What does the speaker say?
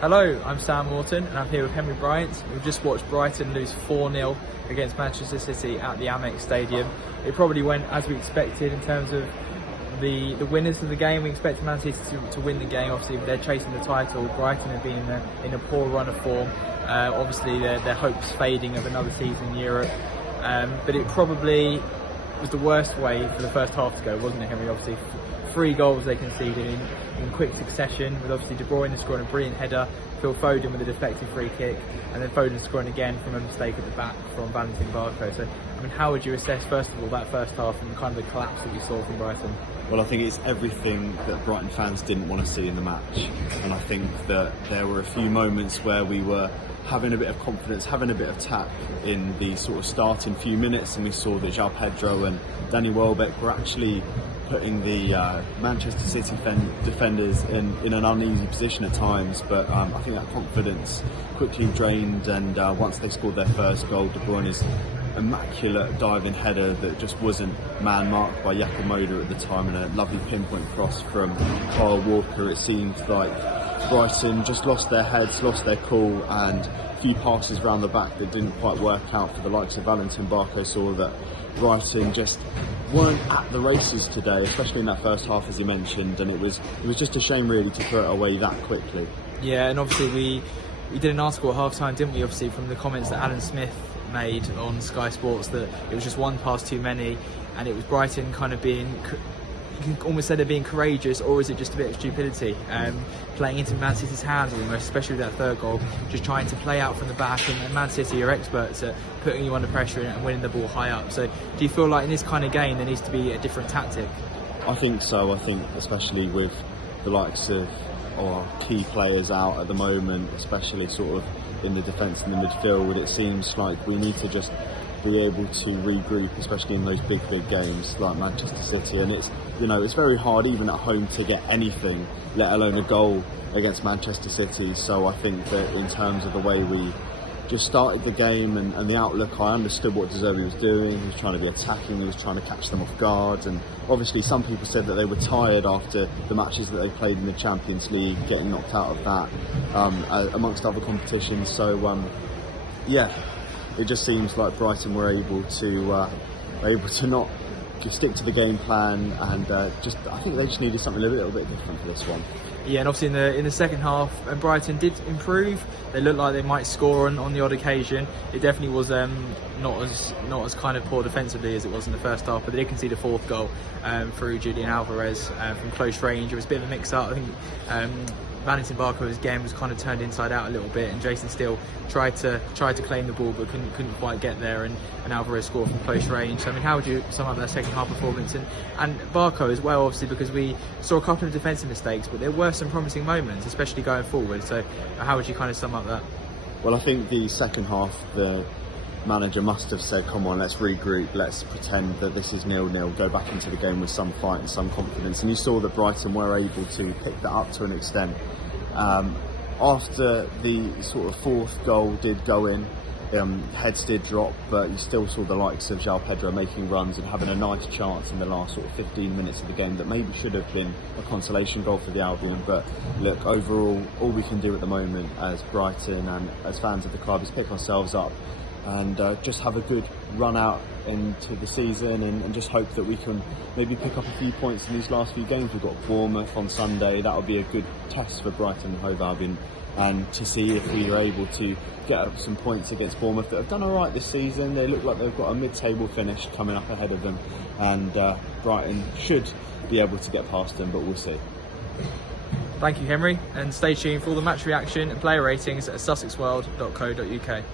Hello, I'm Sam Morton and I'm here with Henry Bryant. We've just watched Brighton lose 4-0 against Manchester City at the Amex Stadium. It probably went as we expected in terms of the winners of the game. We expected Man City to win the game. Obviously, they're chasing the title. Brighton have been in a poor run of form. Obviously, their hopes fading of another season in Europe. But it probably was the worst way for the first half to go, wasn't it, Henry? Obviously, 3 goals they conceded in quick succession, with obviously De Bruyne scoring a brilliant header, Phil Foden with a deflected free kick, and then Foden scoring again from a mistake at the back from Bryant. So, I mean, how would you assess, first of all, that first half and kind of the collapse that we saw from Brighton? Well, I think it's everything that Brighton fans didn't want to see in the match, and I think that there were a few moments where we were having a bit of confidence, having a bit of tact in the sort of starting few minutes, and we saw that João Pedro and Danny Welbeck were actually putting the Manchester City defenders in an uneasy position at times, but I think that confidence quickly drained, and once they scored their first goal, De Bruyne's immaculate diving header that just wasn't man-marked by Jakob Moder at the time, and a lovely pinpoint cross from Kyle Walker. It seemed like Brighton just lost their heads, lost their cool, and a few passes round the back that didn't quite work out for the likes of Valentin Barco. Saw that Brighton just weren't at the races today, especially in that first half, as you mentioned, and it was just a shame really to throw it away that quickly. Yeah, and obviously we did an article at half-time, didn't we, obviously from the comments that Alan Smith made on Sky Sports, that it was just one pass too many, and it was Brighton kind of being, you can almost say they're being courageous, or is it just a bit of stupidity, playing into Man City's hands almost, especially with that third goal, just trying to play out from the back, and Man City are experts at putting you under pressure and winning the ball high up. So do you feel like in this kind of game there needs to be a different tactic? I think so. I think especially with the likes of our key players out at the moment, especially sort of in the defence and the midfield, it seems like we need to just be able to regroup, especially in those big games like Manchester City. And it's very hard even at home to get anything, let alone a goal against Manchester City. So I think that in terms of the way we just started the game and the outlook, I understood what De Zerbi was doing. He was trying to be attacking, he was trying to catch them off guard, and obviously some people said that they were tired after the matches that they played in the Champions League, getting knocked out of that amongst other competitions. So yeah, it just seems like Brighton were able to not just stick to the game plan, and I think they just needed something a little bit different for this one. Yeah, and obviously in the second half, Brighton did improve. They looked like they might score on the odd occasion. It definitely was not as kind of poor defensively as it was in the first half, but they did concede a 4th goal through Julian Alvarez from close range. It was a bit of a mix-up. I think Valentin Barco's game was kind of turned inside out a little bit, and Jason Steele tried to claim the ball but couldn't quite get there, and Alvarez scored from close range. So I mean, how would you sum up that second half performance and Barco as well, obviously, because we saw a couple of defensive mistakes, but there were some promising moments, especially going forward. So how would you kind of sum up that? Well, I think the second half, the manager must have said, come on, let's regroup, let's pretend that this is 0-0, go back into the game with some fight and some confidence. And you saw that Brighton were able to pick that up to an extent. After the sort of 4th goal did go in, heads did drop, but you still saw the likes of João Pedro making runs and having a nice chance in the last sort of 15 minutes of the game that maybe should have been a consolation goal for the Albion. But look, overall, all we can do at the moment as Brighton and as fans of the club is pick ourselves up and just have a good run out into the season, and just hope that we can maybe pick up a few points in these last few games. We've got Bournemouth on Sunday. That will be a good test for Brighton and Hove Albion, and to see if we are able to get up some points against Bournemouth that have done alright this season. They look like they've got a mid-table finish coming up ahead of them, and Brighton should be able to get past them, but we'll see. Thank you, Henry, and stay tuned for all the match reaction and player ratings at sussexworld.co.uk.